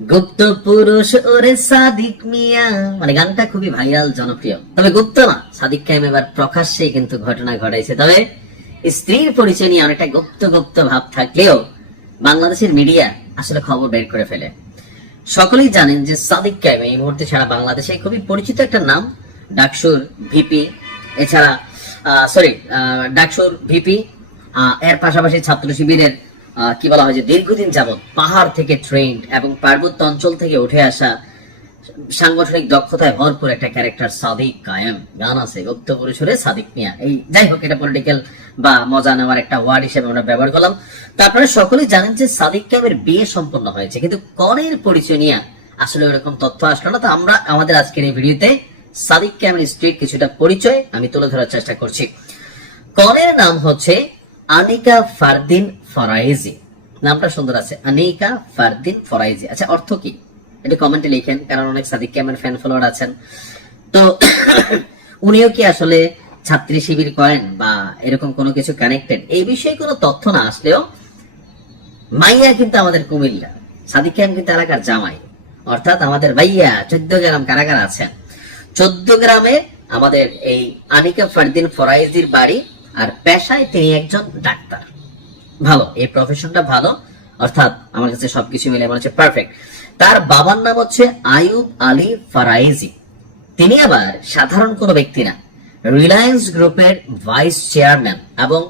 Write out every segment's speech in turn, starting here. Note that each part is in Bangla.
গুপ্ত পুরুষ ওরে সাদিক মিয়া, মানে গানটা খুবই ভাইরাল, জনপ্রিয়। তবে গুপ্ত না, সাদিক কায়েম এবার প্রকাশ্যে কিন্তু ঘটনা ঘটাইছে। তবে স্ত্রীর পরিচয় নিয়ে অনেকটা গুপ্ত গুপ্ত ভাব থাকলেও বাংলাদেশের মিডিয়া আসলে খবর বের করে ফেলে। সকলেই জানেন যে সাদিক কায়েম এই মুহূর্তে সারা বাংলাদেশে খুবই পরিচিত একটা নাম। ডাকসুর ভিপি, এছাড়া ডাকসুর ভিপি, এর পাশাপাশি ছাত্র শিবিরের কি বলা হয় যে দীর্ঘদিন যাবৎ পাহাড় থেকে ট্রেন্ড এবং পার্বত্য অঞ্চল থেকে উঠে আসা সাংগঠনিক দক্ষতায় ভরপুর একটা ক্যারেক্টার সাদিক কায়েম। গান আছে গুপ্ত পুরুষরে সাদিক মিয়া। এই যাই হোক, এটা পলিটিক্যাল বা মজা নেওয়ার একটা ওয়ার্ড হিসেবে আমরা ব্যবহার করলাম। তো আপনারা সকলেই জানেন যে সাদিক কায়েমের বিয়ে সম্পন্ন হয়েছে, কিন্তু কনের পরিচয় নিয়ে আসলে ওরকম তথ্য আসলো না। তো আমরা আমাদের আজকের এই ভিডিওতে সাদিক কায়েমের স্ত্রীর কিছুটা পরিচয় আমি তুলে ধরার চেষ্টা করছি। কনের নাম হচ্ছে আনিকা ফারদিন ফরাইজি। নামটা সুন্দর আছে, আনিকা ফারদিন ফরাইজি। আচ্ছা, অর্থ কি এটা কমেন্টে লিখেন, কারণ অনেক সাদিক কায়েমের ফ্যান ফলোয়ার আছেন। তো উনিও কি আসলে ছাত্রী শিবির করেন বা এরকম কোনো কিছু কানেক্টেড, এই বিষয়ে কোনো তথ্য না আসলেও মাইয়া কিন্তু আমাদের কুমিল্লা, সাদিক কায়েম কিন্তু এলাকার জামাই, অর্থাৎ আমাদের ভাইয়া 14 গ্রাম কারাগার আছেন। 14 গ্রামে আমাদের এই আনিকা ফারদিন ফরাইজির বাড়ি, আর পেশায় তিনি একজন ডাক্তার। ভালো, এই প্রফেশনটা ভালো, অর্থাৎ আমার কাছে সবকিছু মিলে মনে হচ্ছে পারফেক্ট। তার বাবার নাম হচ্ছে আয়ুব আলী ফারাইজি। তিনি আবার সাধারণ কোনো ব্যক্তি না, রিলায়েন্স গ্রুপের ভাইস চেয়ারম্যান এবং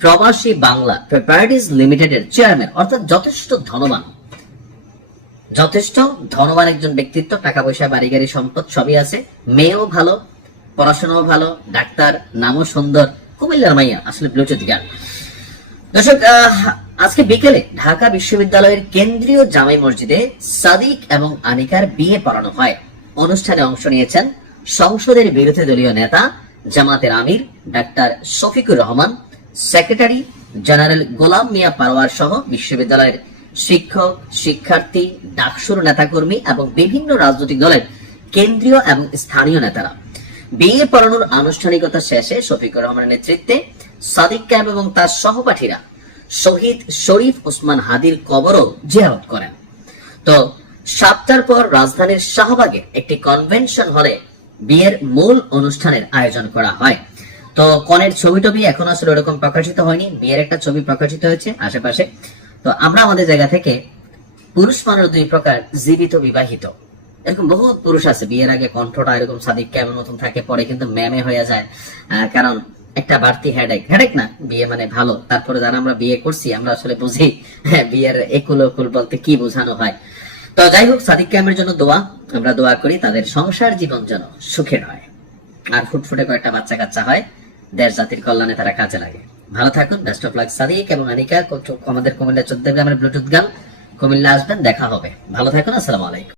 প্রবাসী বাংলা প্রপার্টিজ লিমিটেডের চেয়ারম্যান, অর্থাৎ যথেষ্ট ধনবান একজন ব্যক্তিত্ব। টাকা পয়সা, বাড়ি গাড়ি, সম্পদ সবই আছে। মেয়েও ভালো, পড়াশোনাও ভালো, ডাক্তার, নামও সুন্দর, কুমিল্লার মাইয়া, আসলে ব্লুটুথ গান। দর্শক, আজকে বিকেলে ঢাকা বিশ্ববিদ্যালয়ের কেন্দ্রীয় জামাই মসজিদে সাদিক এবং আনিকার বিয়ে পড়ানো হয়। অনুষ্ঠানে অংশ নিয়েছেন সংসদের বিরোধী দলীয় নেতা জামাতের আমির doctor Shafiqur Rahman, secretary general Golam Mia Parwar সহ বিশ্ববিদ্যালয়ের শিক্ষক, শিক্ষার্থী, ডাকসুর নেতাকর্মী এবং বিভিন্ন রাজনৈতিক দলের কেন্দ্রীয় এবং স্থানীয় নেতারা। বিয়ে পড়ানোর আনুষ্ঠানিকতা শেষে শফিকুর রহমানের নেতৃত্বে সাদিক কায়েম এবং তার সহপাঠীরা শহীদ শরীফ ওসমান হাদির কবরও জিয়ারত করেন। তো 7টার পর রাজধানীর শাহবাগে একটি কনভেনশন হলে বিয়ের মূল অনুষ্ঠানের আয়োজন করা হয়। তো কনের ছবি টবি এখন আসলে ওরকম প্রকাশিত হয়নি, বিয়ের একটা ছবি প্রকাশিত হয়েছে আশেপাশে। তো আমরা আমাদের জায়গা থেকে পুরুষ মানুষ দুই প্রকার, জীবিত, বিবাহিত, এরকম বহু পুরুষ আছে বিয়ের আগে কণ্ঠটা এরকম সাদিক কায়েমের মতন থাকে, পরে কিন্তু ম্যামে হয়ে যায়, কারণ একটা বাড়তি হেডেক না। বিয়ে মানে ভালো, তারপরে যারা আমরা বিয়ে করছি আমরা আসলে বুঝি বিয়ের একুল ওকুল বলতে কি বোঝানো হয়। তো যাই হোক, সাদিক কায়েমের জন্য আমরা দোয়া করি তাদের সংসার জীবন যেন সুখের হয়, আর ফুটফুটে কয়েকটা বাচ্চা কাচ্চা হয়, দেশ জাতির কল্যাণে তারা কাজে লাগে। ভালো থাকুন, বেস্ট অফ লাক সাদিক এবং আনিকা। আমাদের কুমিল্লা 14 গ্রামের ব্লুটুথ গান, কুমিল্লা আসবেন, দেখা হবে। ভালো থাকুন, আসসালামু আলাইকুম।